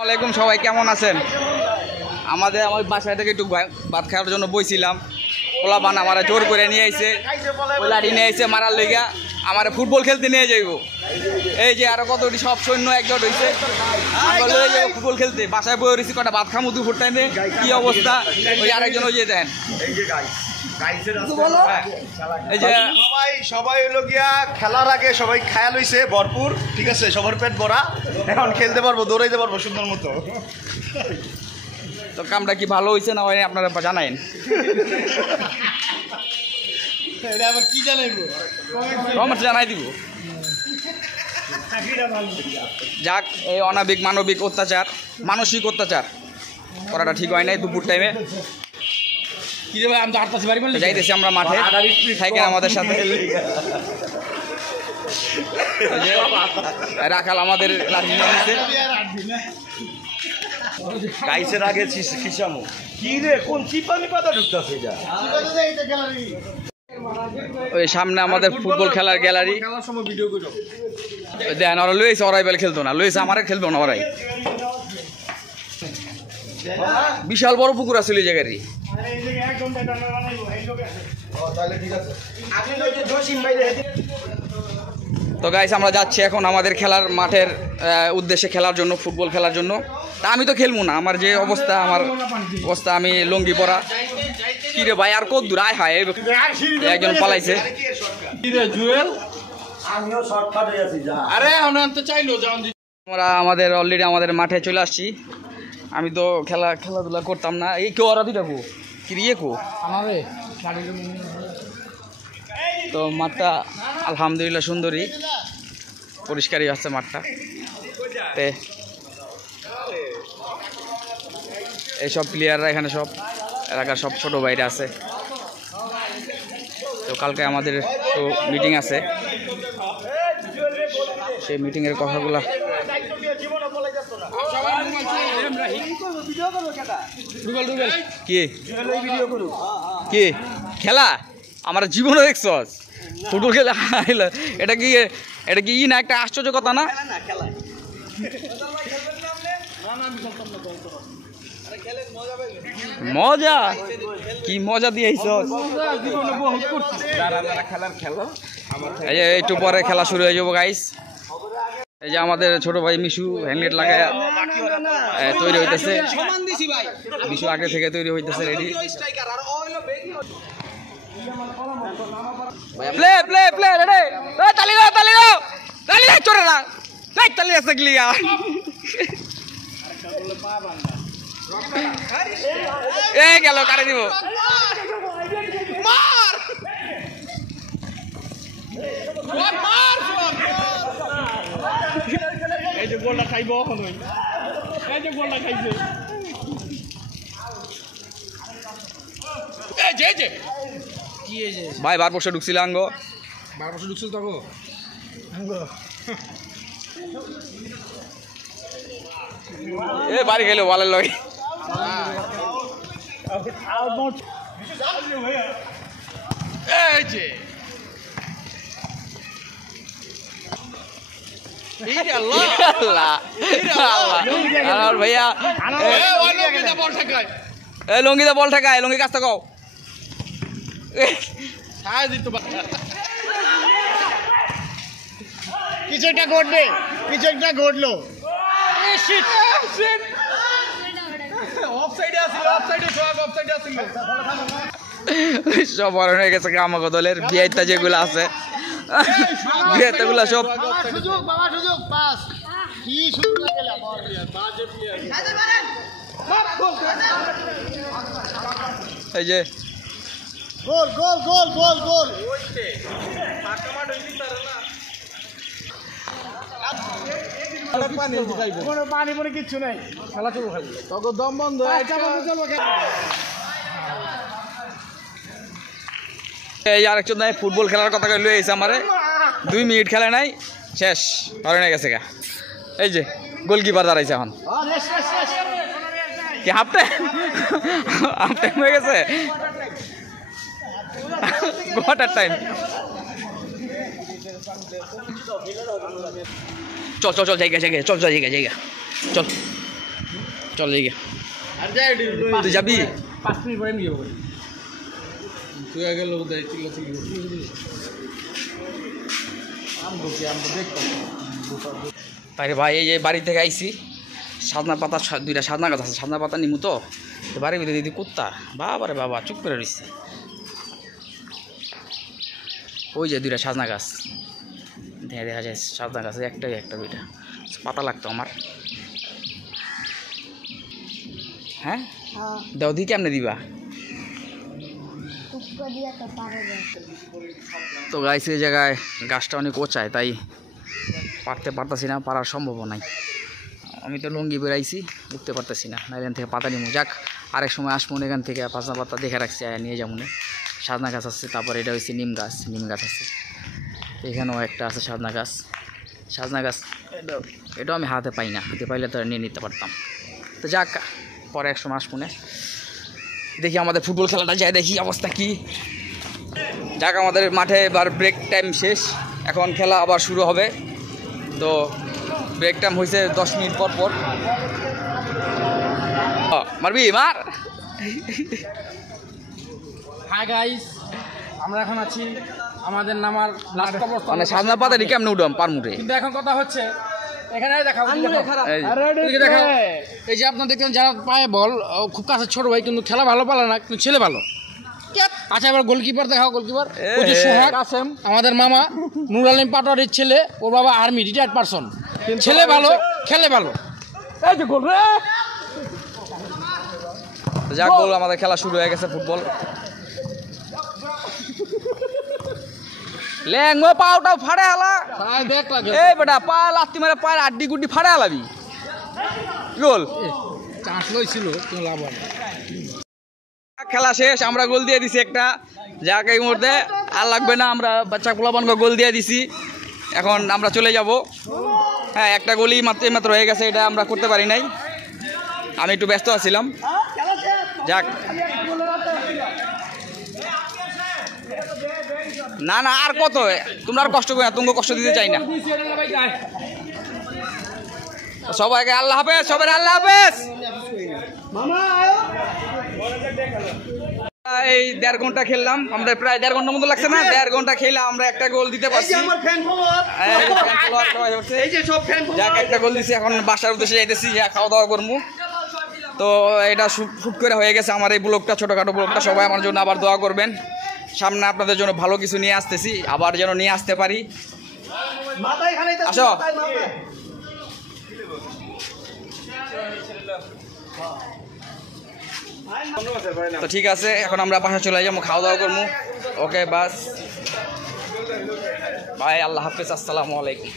আসসালামাইকুম, সবাই কেমন আছেন? আমার বাসায় থেকে একটু ভাত খাওয়ার জন্য বইছিলাম। পোলাপান আমার জোর করে নিয়ে আইছে, লাঠি নিয়ে আইছে মারার লইগা আমার ফুটবল খেলতে নিয়ে যাইব। এই যে আরো কতটি সব সৈন্য একজোট হয়েছে, ফুটবল খেলতে। বাসায় বই রয়েছি কটা ভাত খামু দুপুর টাইমে, কি অবস্থা। ওই আরেকজন ওই যে দেন সবাই হলো গিয়া খেলার আগে সবাই খায়া লইছে ভরপুর, ঠিক আছে, সবার পেট ভরা, এখন খেলতে পারবো, দৌড়াইতে পারবো সুন্দর মতো। তো কামটা কি ভালো হয়েছে না হয়নি আপনারা জানাইন। কি জানাইবো, কমেন্ট জানাই দিব। যাক, এই অনাবিক মানবিক অত্যাচার, মানসিক অত্যাচার করাটা ঠিক হয় নাই দুপুর টাইমে। যাইতেছি আমরা মাঠে, থাকেন আমাদের সাথে। রাখাল আমাদের গাইছের আগে খিসামো কি রে, কোন চিপানি পাতা ঢুকতেছে যা। ওই সামনে আমাদের ফুটবল খেলার গ্যালারি। দেন ওরা লইছে, ওরাই বেল খেলতো না, লইছে আমারে খেলবো না ওরাই। বিশাল বড় পুকুর আছে ওই জায়গারই। তো গাইস, আমরা যাচ্ছি এখন আমাদের খেলার মাঠের উদ্দেশ্যে, খেলার জন্য, ফুটবল খেলার জন্য। তা আমি তো খেলবো না, আমার যে অবস্থা, আমার অবস্থা, আমি লঙ্গি পরা। কি রে ভাই, আর কত দূর? আয় হায়, একজন পালাইছে। আমরা অলরেডি আমাদের মাঠে চলে আসছি। আমি তো খেলাধুলা করতাম না। এই কেউ ওরা দিটা কি রিয়ে কো তো মাঠটা আলহামদুলিল্লাহ সুন্দরী, পরিষ্কারই আছে মাঠটা। এইসব প্লেয়াররা এখানে সব এলাকার সব ছোট ভাইরা আছে। তো কালকে আমাদের তো মিটিং আছে, সেই মিটিংয়ের কথাগুলা কি খেলা আমার জীবনে দেখছস? ফুটবল খেলা এটা কি না একটা আশ্চর্য কথা না? মজা কি মজা দিয়েছ। একটু পরে খেলা শুরু হয়ে যাবো গাইস। এই যে আমাদের ছোট ভাই মিশু হেলমেট লাগায় তৈরি হইতেছে। মিশু আগে থেকে তৈরি হইতেছে, ready. Play play play ready. তালি দাও তালি দাও তালি দাও, চোরে না দেখ তালি আছে ক্লিয়া। এ গেল, কাটে দিব। মার মার, এই যে গোলটা খাইবো, এই যে গোলটা খাইছে। ভাই 12 বছর ঢুকছিল আঙ্গ, 12 বছর ঢুকছিল তখন এ বাড়ি গেল বলার লগে। এই যে ভাইয়া লঙ্গিতে বল ঠেকায়, লঙ্গি কাজটা কও। কিছু একটা ঘটবে, কিছু একটা ঘটলো। সব বড় হয়ে গেছে আমাকে দলের বিয়াইতা যেগুলো আছে, বিয়াইতাগুলো সব। এই যে গোল গোল গোল গোল গোল। পানি পরে কিচ্ছু নাই, খেলা শুরু খাইবে তখন দম বন্ধ। এই আরেকজন নাই, ফুটবল খেলার কথা লয়ে আইছে আমারে। 2 মিনিট খেলে নাই, শেষ হয়ে গেছে গা। এই যে গোলকিপার দাঁড়াইছে এখন। কি হাফ টাইম হয়ে গেছে, কোয়ার্টার টাইম। চল চল চল জায়গা জায়গা, চল চল জায়গা জায়গা, চল চল এই তুই যাবি 5 মিনিট পরে নিয়ে যাবো তুই আগে লোক দেয় তাই ভাই এই যে বাড়ি থেকে আইছি সাজনা পাতা দুইটা সাজনা গাছ আছে সাজনা পাতা নিমু তো বাড়ির ভিতরে দিদি কুত্তা বাবারে বাবা চুপ করে রয়েছে ওই যে দুইটা সাজনা গাছ দেখা যায় সাজনা গাছে একটাই একটা দুইটা পাতা লাগতো আমার হ্যাঁ দাও দি কেমনে দিবা তো গাইছে এই জায়গায় গাছটা অনেক ওচায় তাই পারতাছি না পারার সম্ভব নাই আমি তো লুঙ্গি বেড়াইছি উঠতে পারতেছি না এখান থেকে পাতা নিমু যাক আরেক সময় আসবো এখান থেকে পাঁচনা পাতা দেখে রাখছি নিয়ে যাবো সাজনা গাছ আছে তারপর এটা হচ্ছে নিম গাছ আছে এখানেও একটা আছে সাজনা গাছ এটাও আমি হাতে পাই না হাতে পাইলে তো নিয়ে নিতে পারতাম তো যাক পরে এক সময় আসবো দেখি আমাদের ফুটবল খেলাটা যায় দেখি অবস্থা কি যাক আমাদের মাঠে এবার ব্রেক টাইম শেষ এখন খেলা আবার শুরু হবে তো ব্রেক টাইম হয়েছে 10 মিনিট পর মারবি মার হাই গাইস আমরা এখন আছি আমাদের নামার লাস্ট অবস্থা মানে সাজনা পাতারি কেমনে উঠাম পারমুটে কিন্তু এখন কথা হচ্ছে এখানে দেখাও এই দেখাও এই যে আপনারা দেখছেন যারা পায়ে বল খুব কাছে ছোট ভাই কিন্তু খেলা ভালো পারে না কিন্তু ছেলে ভালো আচ্ছা এবার গোলকিপার দেখাও গোলকিপার ওই যে সোহাগ কাসেম আমাদের মামা নুর আলম পাটোয়ারির ছেলে ওর বাবা আর্মি রিটায়ার্ড পারসন ছেলে ভালো খেলে ভালো এই যে গোল রে যাক বল আমাদের খেলা শুরু হয়ে গেছে ফুটবল ল্যাং মো পাউটাও ফাড়ে হালা ভাই দেখ লাগে এই বেটা পা লাত্তি মারে পায়ের আড্ডি গুড্ডি ফাড়ে হালাবি গোল চান্স লইছিল কিন্তু লাভ হয় খেলা শেষ আমরা গোল দিয়ে দিছি একটা যাক এই মুহূর্তে আর লাগবে না আমরা বাচ্চা পোলাপানকে গোল দিয়ে দিছি এখন আমরা চলে যাব হ্যাঁ একটা গোলই মাত্র হয়ে গেছে এটা আমরা করতে পারি নাই আমি একটু ব্যস্ত আছিলাম যাক না না আর কত তোমরা আর কষ্ট করে না তোমাকে কষ্ট দিতে চাই না সবাইকে আল্লাহ হাফেজ সবাই আল্লাহ হাফেজ এই 1.5 ঘন্টা খেললাম আমরা প্রায় 1.5 ঘন্টার মতো লাগছে না 1.5 ঘন্টা খেলে আমরা একটা গোল দিতে পারছি যাক একটা গোল দিছি এখন বাসার উদ্দেশ্যে যাইতেছি খাওয়া দাওয়া করবো তো এটা শুট করে হয়ে গেছে আমার এই ব্লগটা ছোটোখাটো ব্লগটা সবাই আমার জন্য আবার দোয়া করবেন সামনে আপনাদের জন্য ভালো কিছু নিয়ে আসতেছি আবার যেন নিয়ে আসতে পারি আসো তো ঠিক আছে এখন আমরা বাসা চলে যাবো খাওয়া দাওয়া করবো ওকে বাস বাই আল্লাহ হাফেজ আসসালামু আলাইকুম